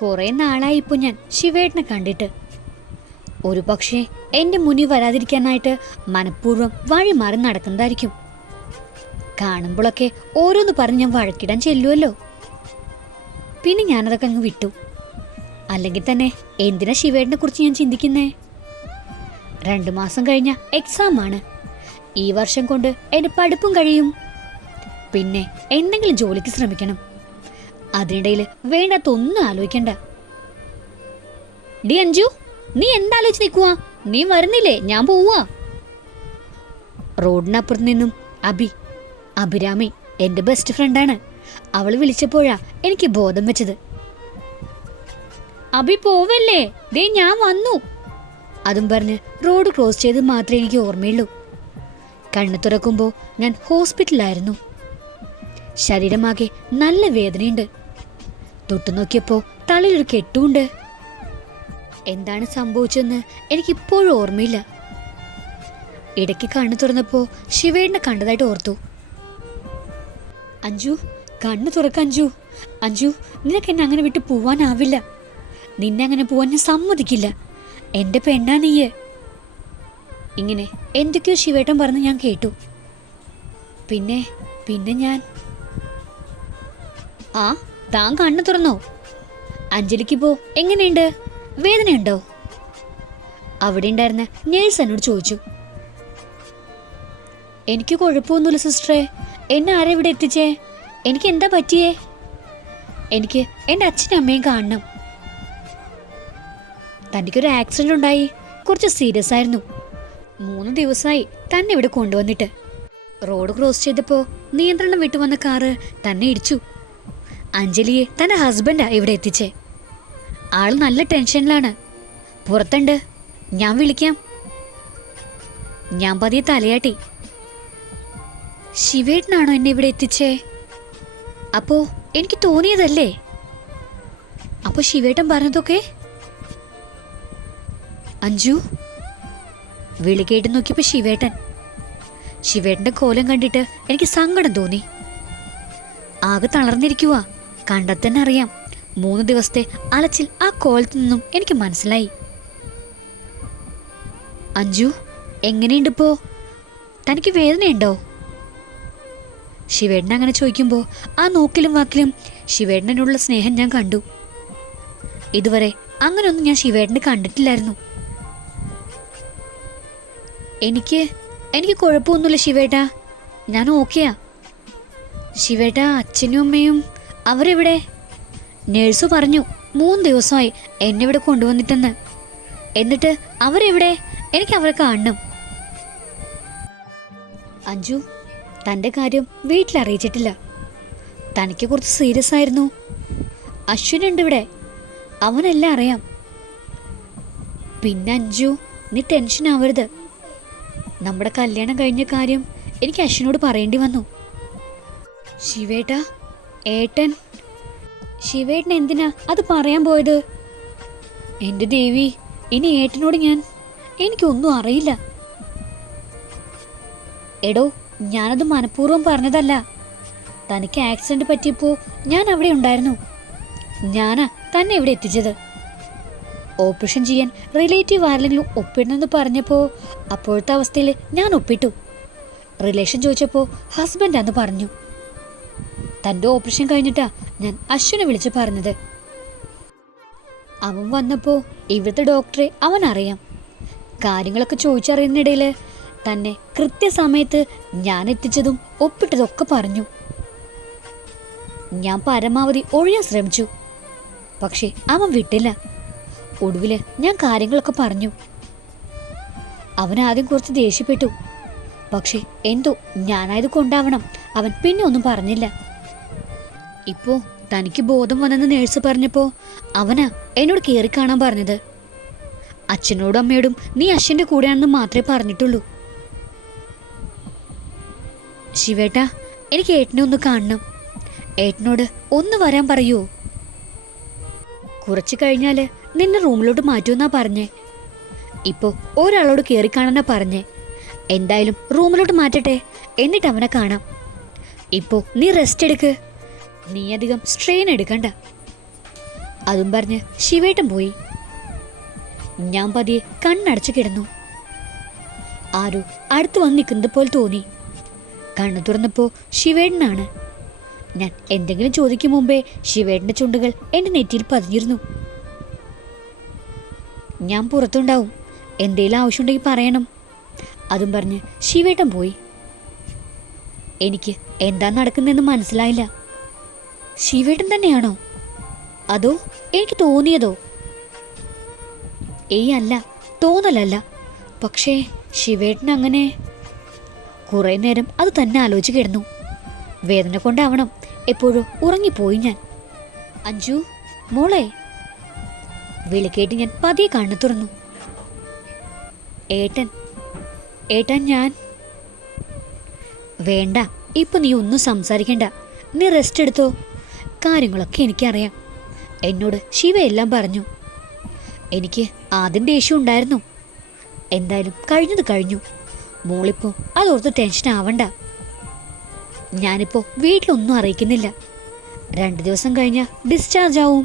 കുറെ നാളായി ഇപ്പോൾ ഞാൻ ശിവേട്ടനെ കണ്ടിട്ട്. ഒരു പക്ഷേ എൻ്റെ മുന്നിൽ വരാതിരിക്കാനായിട്ട് മനഃപൂർവ്വം വഴി മാറി നടക്കുന്നതായിരിക്കും. കാണുമ്പോഴൊക്കെ ഓരോന്ന് പറഞ്ഞ് ഞാൻ വഴക്കിടാൻ ചെല്ലുമല്ലോ. പിന്നെ ഞാനതൊക്കെ അങ്ങ് വിട്ടു. അല്ലെങ്കിൽ തന്നെ എന്തിനാ ശിവേട്ടനെ കുറിച്ച് ഞാൻ ചിന്തിക്കുന്നേ? 2 മാസം കഴിഞ്ഞ എക്സാമാണ്. ഈ വർഷം കൊണ്ട് എൻ്റെ പഠിപ്പും കഴിയും. പിന്നെ എന്തെങ്കിലും ജോലിക്ക് ശ്രമിക്കണം. അതിനിടയിൽ വേണ്ടാത്തൊന്നും ആലോചിക്കണ്ട. ഡി അഞ്ജു, നീ എന്താലോചിച്ച് നിൽക്കുവാ? നീ വരുന്നില്ലേ? ഞാൻ പോവാ. റോഡിനപ്പുറത്ത് നിന്നും അഭിരാമി എൻ്റെ ബെസ്റ്റ് ഫ്രണ്ടാണ്. അവൾ വിളിച്ചപ്പോഴാ എനിക്ക് ബോധം വെച്ചത്. അഭി പോവല്ലേ, ദേ ഞാൻ വന്നു. അതും പറഞ്ഞ് റോഡ് ക്രോസ് ചെയ്ത് മാത്രമേ എനിക്ക് ഓർമ്മയുള്ളൂ. കണ്ണു തുറക്കുമ്പോൾ ഞാൻ ഹോസ്പിറ്റലിലായിരുന്നു. ശരീരമാകെ നല്ല വേദനയുണ്ട്. തൊട്ടു നോക്കിയപ്പോൾ തലയിലൊരു കെട്ടുമുണ്ട്. എന്താണ് സംഭവിച്ചതെന്ന് എനിക്കിപ്പോഴും ഓർമ്മയില്ല. ഇടയ്ക്ക് കണ്ണു തുറന്നപ്പോൾ ശിവേട്ടനെ കണ്ടതായിട്ട് ഓർത്തു. അഞ്ജു, കണ്ണു തുറക്ക അഞ്ജു. അഞ്ജു, നിനക്ക് എന്നെ അങ്ങനെ വിട്ട് പോവാനാവില്ല. നിന്നെ അങ്ങനെ പോവാൻ ഞാൻ സമ്മതിക്കില്ല. എൻ്റെ പെണ്ണാ നീയെ. ഇങ്ങനെ എന്തൊക്കെയോ ശിവേട്ടൻ പറഞ്ഞ് ഞാൻ കേട്ടു. പിന്നെ ഞാൻ താൻ കണ്ണു തുറന്നോ? അഞ്ജലിക്ക് പോ എങ്ങനെയുണ്ട്? വേദനയുണ്ടോ? അവിടെ ഉണ്ടായിരുന്ന നേഴ്സ് എന്നോട് ചോദിച്ചു. എനിക്ക് കുഴപ്പമൊന്നുമില്ല സിസ്റ്ററെ. എന്നെ ആരെ ഇവിടെ എത്തിച്ചേ? എനിക്ക് എന്താ പറ്റിയേ? എനിക്ക് എൻ്റെ അച്ഛനും അമ്മയും കാണണം. തനിക്കൊരു ആക്സിഡന്റ് ഉണ്ടായി. കുറച്ച് സീരിയസ് ആയിരുന്നു. 3 ദിവസമായി തന്നെ ഇവിടെ കൊണ്ടുവന്നിട്ട്. റോഡ് ക്രോസ് ചെയ്തപ്പോൾ നിയന്ത്രണം വിട്ടുവന്ന കാറ് തന്നെ ഇടിച്ചു. അഞ്ജലിയെ തൻ്റെ ഹസ്ബൻഡാ ഇവിടെ എത്തിച്ചേ. ആൾ നല്ല ടെൻഷനിലാണ്. പുറത്തുണ്ട്, ഞാൻ വിളിക്കാം. ഞാൻ പതിയെ തലയാട്ടി. ശിവേട്ടനാണോ എന്നെ ഇവിടെ എത്തിച്ചേ? അപ്പോ എനിക്ക് തോന്നിയതല്ലേ? അപ്പൊ ശിവേട്ടൻ പറഞ്ഞതൊക്കെ? അഞ്ജു, വിളി കേട്ട് നോക്കിയപ്പോ ശിവേട്ടന്റെ കോലം കണ്ടിട്ട് എനിക്ക് സങ്കടം തോന്നി. ആകെ തളർന്നിരിക്കുക. കണ്ടെത്തന്നെ അറിയാം. 3 ദിവസത്തെ അലച്ചിൽ ആ കോലത്തു നിന്നും എനിക്ക് മനസ്സിലായി. അഞ്ജു, എങ്ങനെയുണ്ട് ഇപ്പോ? തനിക്ക് വേദനയുണ്ടോ? ശിവേട്ടൻ അങ്ങനെ ചോദിക്കുമ്പോൾ ആ നോക്കിലും വാക്കിലും ശിവേട്ടനുള്ള സ്നേഹം ഞാൻ കണ്ടു. ഇതുവരെ അങ്ങനെയൊന്നും ഞാൻ ശിവേട്ടനെ കണ്ടിട്ടില്ലായിരുന്നു. എനിക്ക് കുഴപ്പമൊന്നുമില്ല ശിവേട്ടാ, ഞാൻ ഓക്കെയാ. ശിവേട്ടാ, അച്ഛനും അമ്മയും അവരെവിടെ? നേഴ്സ് പറഞ്ഞു 3 ദിവസമായി എന്നെ ഇവിടെ കൊണ്ടുവന്നിട്ടെന്ന്. എന്നിട്ട് അവരെവിടെ? എനിക്ക് അവരെ കാണണം. അഞ്ജു, തൻ്റെ കാര്യം വീട്ടിലറിയിച്ചിട്ടില്ല. തനിക്ക് കുറച്ച് സീരിയസ് ആയിരുന്നു. അശ്വിനുണ്ട് ഇവിടെ, അവനെല്ലാം അറിയാം. പിന്നെ അഞ്ജു, നീ ടെൻഷൻ ആവരുത്. നമ്മുടെ കല്യാണം കഴിഞ്ഞ കാര്യം എനിക്ക് അശ്വിനോട് പറയേണ്ടി വന്നു. ശിവേട്ടാ, ശിവേട്ടൻ എന്തിനാ അത് പറയാൻ പോയത്? എൻ്റെ ദേവി, ഇനി ഏട്ടനോട് എനിക്കൊന്നും അറിയില്ല. എടോ, ഞാനത് മനഃപൂർവ്വം പറഞ്ഞതല്ല. തനിക്ക് ആക്സിഡന്റ് പറ്റിയപ്പോൾ ഞാൻ അവിടെ ഉണ്ടായിരുന്നു. ഞാനാ തന്നെ ഇവിടെ എത്തിച്ചത്. ഓപ്പറേഷൻ ചെയ്യാൻ റിലേറ്റീവ് ആരെങ്കിലും ഒപ്പിടണമെന്ന് പറഞ്ഞപ്പോൾ അപ്പോഴത്തെ അവസ്ഥയിൽ ഞാൻ ഒപ്പിട്ടു. റിലേഷൻ ചോദിച്ചപ്പോൾ ഹസ്ബൻഡാന്ന് പറഞ്ഞു. തൻ്റെ ഓപ്പറേഷൻ കഴിഞ്ഞിട്ടാ ഞാൻ അശ്വിനെ വിളിച്ച് പറഞ്ഞത്. അവൻ വന്നപ്പോൾ ഇവിടുത്തെ ഡോക്ടറെ അവൻ അറിയാം. കാര്യങ്ങളൊക്കെ ചോദിച്ചറിയുന്നിടയിൽ തന്നെ കൃത്യസമയത്ത് ഞാൻ എത്തിച്ചതും ഒപ്പിട്ടതൊക്കെ പറഞ്ഞു. ഞാൻ പരമാവധി ഒഴിയാൻ ശ്രമിച്ചു. പക്ഷെ അവൻ വിട്ടില്ല. ഒടുവിൽ ഞാൻ കാര്യങ്ങളൊക്കെ പറഞ്ഞു. അവൻ ആദ്യം കുറച്ച് ദേഷ്യപ്പെട്ടു. പക്ഷെ എന്തോ ഞാനായത് കൊണ്ടാവണം അവൻ പിന്നെ ഒന്നും പറഞ്ഞില്ല. ഇപ്പോ തനിക്ക് ബോധം വന്നെന്ന് നേഴ്സ് പറഞ്ഞപ്പോൾ അവനാ എന്നോട് കയറി കാണാൻ പറഞ്ഞത്. അച്ഛനോടും അമ്മയോടും നീ അശ്വിൻ്റെ കൂടെയാണെന്ന് മാത്രമേ പറഞ്ഞിട്ടുള്ളൂ. ശിവേട്ടാ, എനിക്ക് ഏട്ടനെ ഒന്ന് കാണണം. ഏട്ടനോട് ഒന്ന് വരാൻ പറയൂ. കുറച്ച് കഴിഞ്ഞാല് നിന്നെ റൂമിലോട്ട് മാറ്റുമെന്നാ പറഞ്ഞേ. ഇപ്പോ ഒരാളോട് കയറി കാണാനാ പറഞ്ഞേ. എന്തായാലും റൂമിലോട്ട് മാറ്റട്ടെ, എന്നിട്ട് അവനെ കാണാം. ഇപ്പോ നീ റെസ്റ്റ് എടുക്ക്. നീ അധികം സ്ട്രെയിൻ എടുക്കണ്ട. അതും പറഞ്ഞ് ശിവേട്ടൻ പോയി. ഞാൻ പതിയെ കണ്ണടച്ചു കിടന്നു. ആരോ അടുത്ത് വന്ന് നിൽക്കുന്നത് പോലെ തോന്നി. കണ്ണു തുറന്നപ്പോൾ ശിവേട്ടനാണ്. ഞാൻ എന്തെങ്കിലും ചോദിക്കും മുമ്പേ ശിവേട്ടൻ്റെ ചുണ്ടുകൾ എൻ്റെ നെറ്റിയിൽ പതിഞ്ഞിരുന്നു. ഞാൻ പുറത്തുണ്ടാവും, എന്തേലും ആവശ്യമുണ്ടെങ്കിൽ പറയണം. അതും പറഞ്ഞ് ശിവേട്ടൻ പോയി. എനിക്ക് എന്താ നടക്കുന്നതെന്ന് മനസ്സിലായില്ല. ശിവേട്ടൻ തന്നെയാണോ അതോ എനിക്ക് തോന്നിയതോ? ഏയ് അല്ല, തോന്നലല്ല. പക്ഷേ ശിവേട്ടൻ അങ്ങനെ. കുറേ നേരം അത് തന്നെ ആലോചിച്ച് കിടന്നു. വേദന കൊണ്ടാവണം എപ്പോഴും ഉറങ്ങിപ്പോയി ഞാൻ. അഞ്ജു മോളെ, വിളിക്കേട്ട് ഞാൻ പതിയെ കണ്ണു തുറന്നു. ഏട്ടൻ ഏട്ടൻ ഞാൻ. വേണ്ട, ഇപ്പൊ നീ ഒന്നും സംസാരിക്കണ്ട. നീ റെസ്റ്റ് എടുത്തോ. കാര്യങ്ങളൊക്കെ എനിക്കറിയാം. എന്നോട് ശിവയെല്ലാം പറഞ്ഞു. എനിക്ക് ആദ്യം ദേഷ്യം ഉണ്ടായിരുന്നു. എന്തായാലും കഴിഞ്ഞത് കഴിഞ്ഞു. മോളിപ്പോ അതോർത്ത് ടെൻഷൻ ആവണ്ട. ഞാനിപ്പോ വീട്ടിലൊന്നും അറിയിക്കുന്നില്ല. 2 ദിവസം കഴിഞ്ഞാൽ ഡിസ്ചാർജ് ആവും.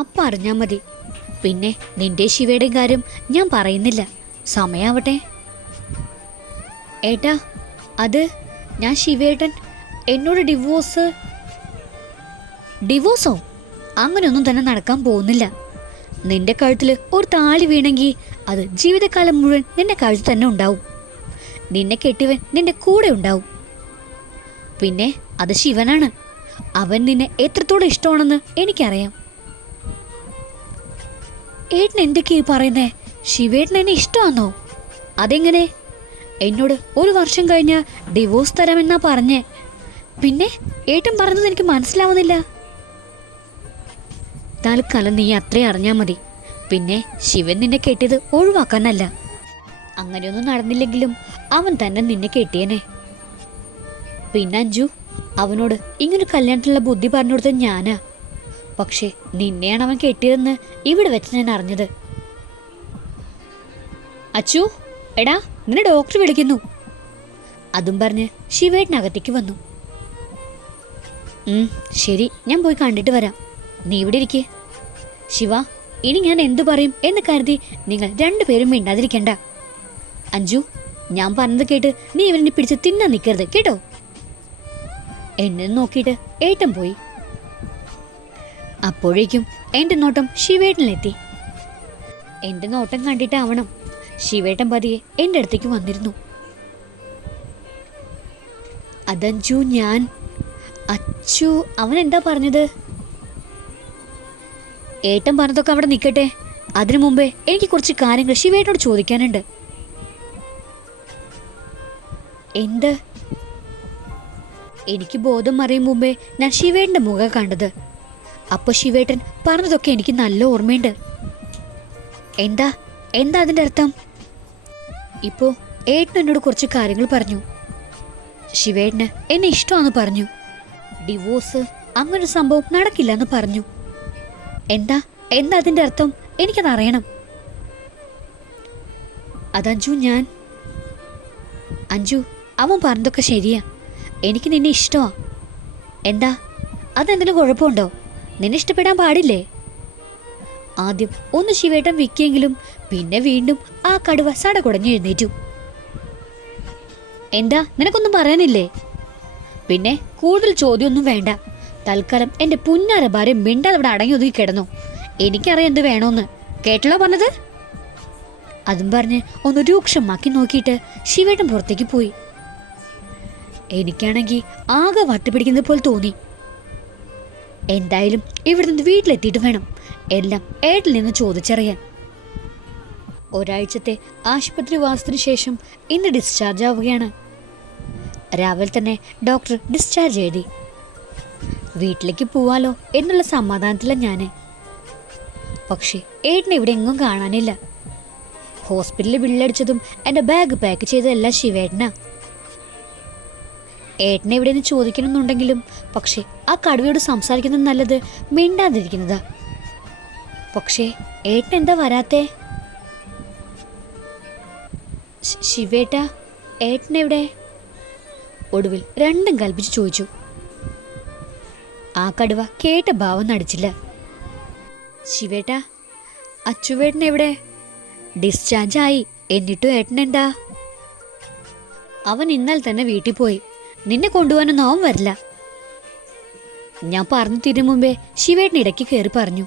അപ്പം അറിഞ്ഞാൽ മതി. പിന്നെ നിന്റെ ശിവയുടെയും കാര്യം ഞാൻ പറയുന്നില്ല, സമയാവട്ടെ. ഏട്ടാ, അത് ഞാൻ ശിവേട്ടൻ എന്നോട് ഡിവോഴ്സോ? അങ്ങനെയൊന്നും തന്നെ നടക്കാൻ പോകുന്നില്ല. നിന്റെ കഴുത്തിൽ ഒരു താലി വീണെങ്കിൽ അത് ജീവിതകാലം മുഴുവൻ നിന്റെ കഴുത്തിൽ തന്നെ ഉണ്ടാവും. നിന്നെ കെട്ടിയവൻ നിന്റെ കൂടെ ഉണ്ടാവും. പിന്നെ അത് ശിവനാണ്. അവൻ നിന്നെ എത്രത്തോളം ഇഷ്ടമാണെന്ന് എനിക്കറിയാം. ഏട്ടൻ എന്തൊക്കെയാ പറയുന്നേ? ശിവേട്ടൻ എന്നെ ഇഷ്ടമാണോ? അതെങ്ങനെ? എന്നോട് 1 വർഷം കഴിഞ്ഞ് ഡിവോഴ്സ് തരാമെന്നാ പറഞ്ഞേ. പിന്നെ ഏട്ടൻ പറഞ്ഞത് എനിക്ക് മനസ്സിലാവുന്നില്ല. തൽക്കാലം നീ അത്രയും അറിഞ്ഞാൽ മതി. പിന്നെ ശിവൻ നിന്നെ കെട്ടിയത് ഒഴിവാക്കാനല്ല. അങ്ങനെയൊന്നും നടന്നില്ലെങ്കിലും അവൻ തന്നെ നിന്നെ കെട്ടിയനെ. പിന്നെ അഞ്ജു, അവനോട് ഇങ്ങനെ കല്യാണത്തിലുള്ള ബുദ്ധി പറഞ്ഞു കൊടുത്തത് ഞാനാ. പക്ഷെ നിന്നെയാണ് അവൻ കെട്ടിയതെന്ന് ഇവിടെ വെച്ച് ഞാൻ അറിഞ്ഞത്. അച്ചു, എടാ, നിന്നെ ഡോക്ടർ വിളിക്കുന്നു. അതും പറഞ്ഞ് ശിവേട്ടനകത്തേക്ക് വന്നു. ശരി, ഞാൻ പോയി കണ്ടിട്ട് വരാം. നീ ഇവിടെ ഇരിക്കേ. ശിവ, ഇനി ഞാൻ എന്തു പറയും എന്ന് കരുതി നിങ്ങൾ 2 പേരും മിണ്ടാതിരിക്കണ്ട. അഞ്ജു, ഞാൻ പറഞ്ഞത് കേട്ട് നീ ഇവനെ പിടിച്ച് തിന്നാൻ നിൽക്കരുത് കേട്ടോ. എന്നെ നോക്കിയിട്ട് ഏട്ടൻ പോയി. അപ്പോഴേക്കും എൻ്റെ നോട്ടം ശിവേട്ടനിലെത്തി. എൻ്റെ നോട്ടം കണ്ടിട്ടാവണം ശിവേട്ടൻ പതിയെ എൻ്റെ അടുത്തേക്ക് വന്നിരുന്നു. അതഞ്ജു ഞാൻ. അച്ചു, അവൻ എന്താ പറഞ്ഞത്? ഏട്ടൻ പറഞ്ഞതൊക്കെ അവിടെ നിൽക്കട്ടെ. അതിനു മുമ്പേ എനിക്ക് കുറച്ച് കാര്യങ്ങൾ ശിവേട്ടനോട് ചോദിക്കാനുണ്ട്. എന്ത്? എനിക്ക് ബോധം അറിയും മുമ്പേ ഞാൻ ശിവേട്ടൻ്റെ മുഖം കണ്ടത്. അപ്പോൾ ശിവേട്ടൻ പറഞ്ഞതൊക്കെ എനിക്ക് നല്ല ഓർമ്മയുണ്ട്. എന്താ അതിൻ്റെ അർത്ഥം? ഇപ്പോൾ ഏട്ടൻ എന്നോട് കുറച്ച് കാര്യങ്ങൾ പറഞ്ഞു. ശിവേട്ടന് എന്നെ ഇഷ്ടമാണെന്ന് പറഞ്ഞു. ഡിവോഴ്സ് അങ്ങനൊരു സംഭവം നടക്കില്ലെന്ന് പറഞ്ഞു. എന്താ അതിൻ്റെ അർത്ഥം? എനിക്കതറിയണം. അതഞ്ജു ഞാൻ. അഞ്ജു, അവൻ പറഞ്ഞതൊക്കെ ശരിയാ. എനിക്ക് നിന്നെ ഇഷ്ടമാ. എന്താ അതെന്തെങ്കിലും കുഴപ്പമുണ്ടോ? നിന്നെ ഇഷ്ടപ്പെടാൻ പാടില്ലേ? ആദ്യം ഒന്ന് ശിവേട്ടൻ വിക്കിയെങ്കിലും പിന്നെ വീണ്ടും ആ കടുവ സടകുടഞ്ഞ് എഴുന്നേറ്റു. എന്താ, നിനക്കൊന്നും പറയാനില്ലേ? പിന്നെ കൂടുതൽ ചോദ്യമൊന്നും വേണ്ട. തൽക്കാലം എൻ്റെ പുന്നാര ഭാര്യ മിണ്ടാതെ ഇവിടെ അടങ്ങി ഒതുക്കി കിടന്നു. എനിക്കറിയാം എന്ത് വേണോന്ന്. കേട്ടല്ലോ പറഞ്ഞത്? അതും പറഞ്ഞ് ഒന്ന് രൂക്ഷമാക്കി നോക്കിയിട്ട് ശിവേട്ടൻ പുറത്തേക്ക് പോയി. എനിക്കാണെങ്കിൽ ആകെ വട്ടുപിടിക്കുന്നത് പോലെ തോന്നി. എന്തായാലും ഇവിടെ നിന്ന് വീട്ടിലെത്തിയിട്ട് വേണം എല്ലാം ഏട്ടിൽ നിന്ന് ചോദിച്ചറിയാൻ. ഒരാഴ്ചത്തെ ആശുപത്രിവാസത്തിനു ശേഷം ഇന്ന് ഡിസ്ചാർജ് ആവുകയാണ്. രാവിലെ തന്നെ ഡോക്ടർ ഡിസ്ചാർജ് എഴുതി. വീട്ടിലേക്ക് പോവാലോ എന്നുള്ള സമാധാനത്തിലാണ് ഞാൻ. പക്ഷേ ഏട്ടനെ ഇവിടെ എങ്ങും കാണാനില്ല. ഹോസ്പിറ്റലിൽ ബില്ലടിച്ചതും എൻ്റെ ബാഗ് പാക്ക് ചെയ്തതെല്ലാം ശിവേട്ടനാ. ഏട്ടനെ എവിടെയെന്ന് ചോദിക്കണമെന്നുണ്ടെങ്കിലും പക്ഷേ ആ കടുവയോട് സംസാരിക്കുന്നത് നല്ലത് മിണ്ടാതിരിക്കുന്നതാ. പക്ഷേ ഏട്ടൻ എന്താ വരാത്തേ? ശിവേട്ടാ, ഏട്ടനെവിടെ? ഒടുവിൽ രണ്ടും കൽപ്പിച്ച് ചോദിച്ചു. ആ കടുവ കേട്ട ഭാവം നടിച്ചില്ല. ശിവേട്ടാ, അച്ചുവേട്ടൻ എവിടെ? ഡിസ്ചാർജ് ആയി, എന്നിട്ടും ഏട്ടനെന്താ? അവൻ ഇന്നലെ തന്നെ വീട്ടിൽ പോയി. നിന്നെ കൊണ്ടുപോകാനൊന്നും അവൻ വരില്ല. ഞാൻ പറഞ്ഞു തീരും മുമ്പേ ശിവേട്ടൻ ഇടയ്ക്ക് കയറി പറഞ്ഞു.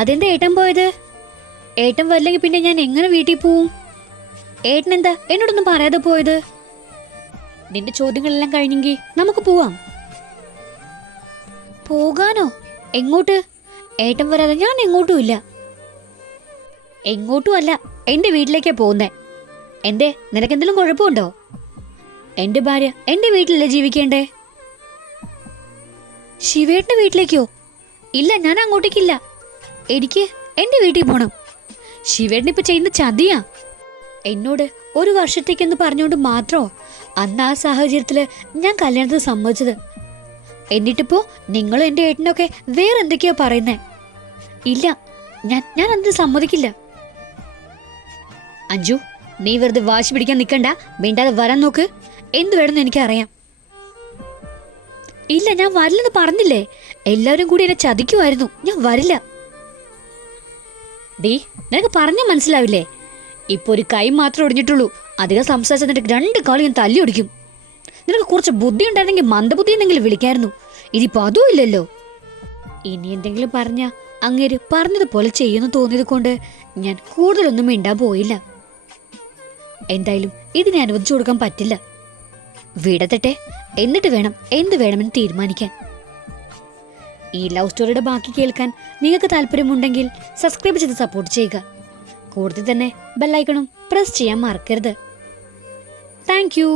അതെന്താ ഏട്ടൻ പോയത്? ഏട്ടൻ വരില്ലെങ്കിൽ പിന്നെ ഞാൻ എങ്ങനെ വീട്ടിൽ പോവും? ഏട്ടനെന്താ എന്നോടൊന്നും പറയാതെ പോയത്? നിന്റെ ചോദ്യങ്ങളെല്ലാം കഴിഞ്ഞെങ്കിൽ നമുക്ക് പോവാം. പോകാനോ? എങ്ങോട്ട്? ഏട്ടൻ വരാതെ ഞാൻ എങ്ങോട്ടും ഇല്ല. എങ്ങോട്ടും അല്ല, എന്റെ വീട്ടിലേക്കാ പോകുന്നേ. എന്തേ, നിനക്കെന്തെങ്കിലും കുഴപ്പമുണ്ടോ? എന്റെ ഭാര്യ എന്റെ വീട്ടിലല്ലേ ജീവിക്കേണ്ടേ? ശിവേട്ടന്റെ വീട്ടിലേക്കോ? ഇല്ല, ഞാൻ അങ്ങോട്ടേക്കില്ല. എനിക്ക് എന്റെ വീട്ടിൽ പോണം. ശിവേട്ടൻ ഇപ്പൊ ചെയ്യുന്ന ചതിയാ. എന്നോട് 1 വർഷത്തേക്കെന്ന് പറഞ്ഞുകൊണ്ട് മാത്രോ അന്ന് ആ സാഹചര്യത്തില് ഞാൻ കല്യാണത്തിന് സമ്മതിച്ചത്. എന്നിട്ടിപ്പോ നിങ്ങളും എന്റെ ഏട്ടനൊക്കെ വേറെ എന്തൊക്കെയാ പറയുന്നേ. ഇല്ല, ഞാൻ അതിന് സമ്മതിക്കില്ല. അഞ്ജു, നീ വെറുതെ വാശി പിടിക്കാൻ നിൽക്കണ്ട. മിണ്ടാതെ വരാൻ നോക്ക്. എന്ത് വേണമെന്ന് എനിക്കറിയാം. ഇല്ല, ഞാൻ വരില്ലെന്ന് പറഞ്ഞില്ലേ. എല്ലാവരും കൂടി എന്നെ ചതിക്കുമായിരുന്നു. ഞാൻ വരില്ല. ഡീ, നിനക്ക് പറഞ്ഞാൽ മനസ്സിലാവില്ലേ? ഇപ്പൊ ഒരു കൈ മാത്രം ഒടിഞ്ഞിട്ടുള്ളൂ. അധികം സംസാരിച്ച നിനക്ക് 2 കാലും ഞാൻ തല്ലി ഒടിക്കും. നിനക്ക് കുറച്ച് ബുദ്ധി ഉണ്ടായിരുന്നെങ്കിൽ മന്ദബുദ്ധി എന്തെങ്കിലും വിളിക്കായിരുന്നു. ഇതിപ്പോ അതും ഇല്ലല്ലോ. ഇനി എന്തെങ്കിലും പറഞ്ഞ അങ്ങേര് പറഞ്ഞതുപോലെ ചെയ്യുന്നു തോന്നിയത് കൊണ്ട് ഞാൻ കൂടുതലൊന്നും മിണ്ടാൻ പോയില്ല. എന്തായാലും ഇതിനെ അനുവദിച്ചു കൊടുക്കാൻ പറ്റില്ല. വിടത്തട്ടെ, എന്നിട്ട് വേണം എന്ത് വേണമെന്ന് തീരുമാനിക്കാൻ. ഈ ലവ് സ്റ്റോറിയുടെ ബാക്കി കേൾക്കാൻ നിങ്ങൾക്ക് താല്പര്യമുണ്ടെങ്കിൽ സബ്സ്ക്രൈബ് ചെയ്ത് സപ്പോർട്ട് ചെയ്യുക. കൂടുതൽ തന്നെ ബെല്ലൈക്കണും പ്രസ് ചെയ്യാൻ മറക്കരുത്. Thank you.